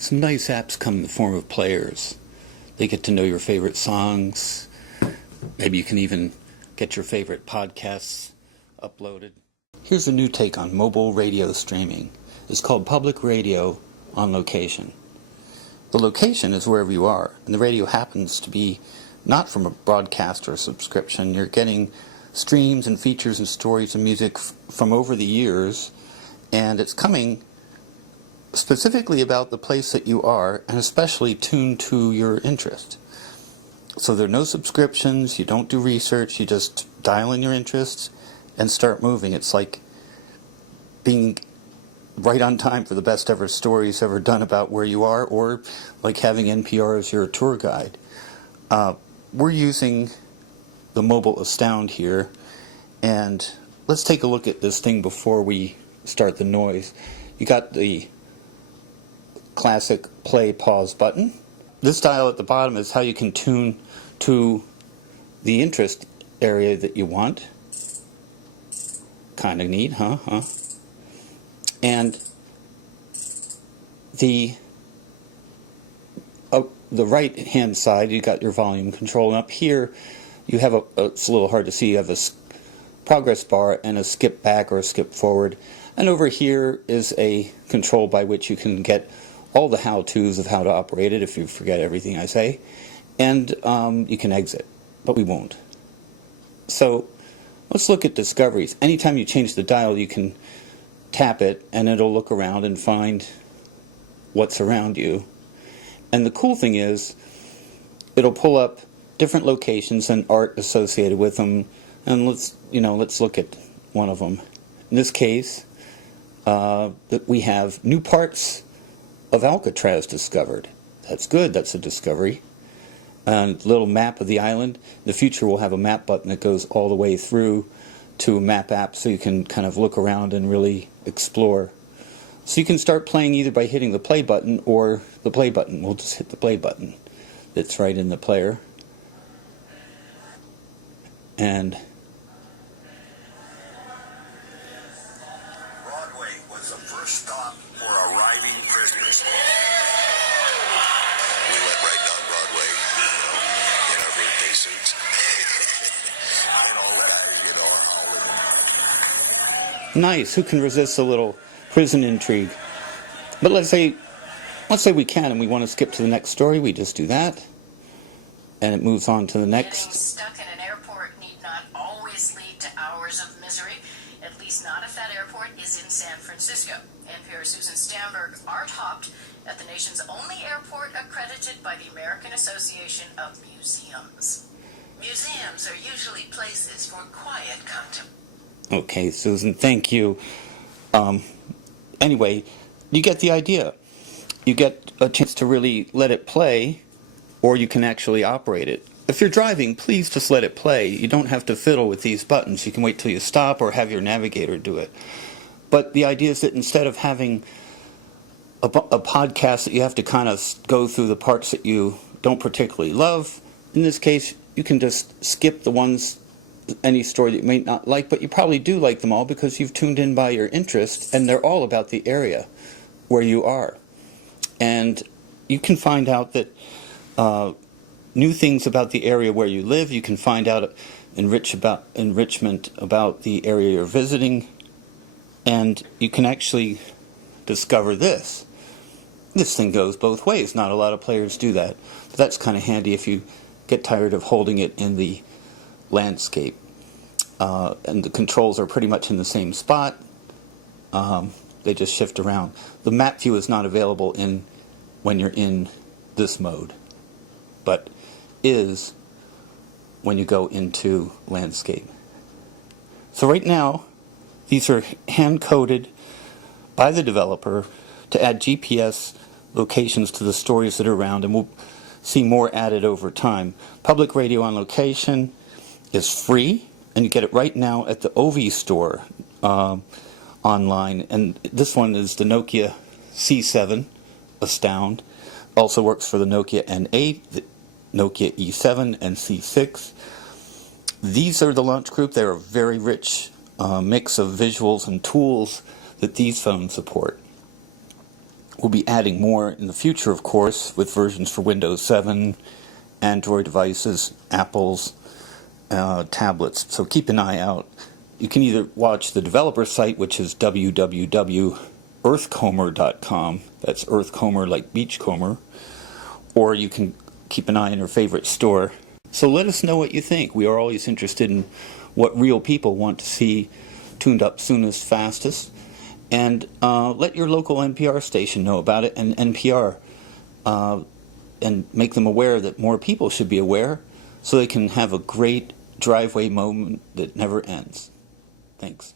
Some nice apps come in the form of players. They get to know your favorite songs. Maybe you can even get your favorite podcasts uploaded. Here's a new take on mobile radio streaming. It's called Public Radio on Location. The location is wherever you are, and the radio happens to be not from a broadcast or a subscription. You're getting streams and features and stories and music from over the years, and it's coming specifically about the place that you are, and especially tuned to your interest. So there are no subscriptions, you don't do research, you just dial in your interests and start moving. It's like being right on time for the best ever stories ever done about where you are, or like having NPR as your tour guide. We're using the mobile Astound here, and let's take a look at this thing before we start the noise. You got the classic play pause button. This dial at the bottom is how you can tune to the interest area that you want. Kind of neat, huh? And the right hand side, you got your volume control, and up here you have it's a little hard to see, you have a progress bar and a skip back or a skip forward, and over here is a control by which you can get all the how-tos of how to operate it if you forget everything I say, and you can exit, but we won't. So let's look at discoveries. Anytime you change the dial, you can tap it and it'll look around and find what's around you. And the cool thing is it'll pull up different locations and art associated with them, and let's look at one of them. In this case, that we have new parts of Alcatraz discovered. That's good, that's a discovery. And little map of the island. In the future we'll have a map button that goes all the way through to a map app, so you can kind of look around and really explore. So you can start playing either by hitting the play button or the play button. We'll just hit the play button that's right in the player. And Broadway was the first stop for arriving prisoners. We went right down Broadway, in our birthday suits. And all the guys, nice. Who can resist a little prison intrigue? But let's say we can, and we want to skip to the next story. We just do that, and it moves on to the next. Getting stuck in an airport need not always lead to hours of misery, at least not if that airport is in San Francisco. NPR's Susan Stamberg art-hopped at the nation's only airport accredited by the American Association of Museums. Museums are usually places for quiet contemplation. Okay, Susan, thank you. Anyway, you get the idea. You get a chance to really let it play, or you can actually operate it. If you're driving, please just let it play. You don't have to fiddle with these buttons. You can wait till you stop or have your navigator do it. But the idea is that instead of having a podcast that you have to kind of go through the parts that you don't particularly love, in this case, you can just skip the ones, any story that you may not like, but you probably do like them all because you've tuned in by your interest, and they're all about the area where you are. And you can find out that new things about the area where you live. You can find out enrichment about the area you're visiting, and you can actually discover this. This thing goes both ways. Not a lot of players do that, but that's kind of handy if you get tired of holding it in the landscape. And the controls are pretty much in the same spot. They just shift around. The map view is not available when you're in this mode, but is when you go into landscape. So right now, these are hand-coded by the developer to add GPS locations to the stories that are around, and we'll see more added over time. Public Radio on Location is free, and you get it right now at the Ovi store online. And this one is the Nokia C7 Astound. Also works for the Nokia N8, the Nokia E7, and C6. These are the launch group. They're a very rich mix of visuals and tools that these phones support. We'll be adding more in the future, of course, with versions for Windows 7, Android devices, Apple's, tablets. So keep an eye out. You can either watch the developer site, which is www.earthcomber.com. That's Earthcomber like beachcomber. Or you can keep an eye on your favorite store. So let us know what you think. We are always interested in what real people want to see tuned up soonest, fastest. And let your local NPR station know about it, and NPR, and make them aware that more people should be aware so they can have a great driveway moment that never ends. Thanks.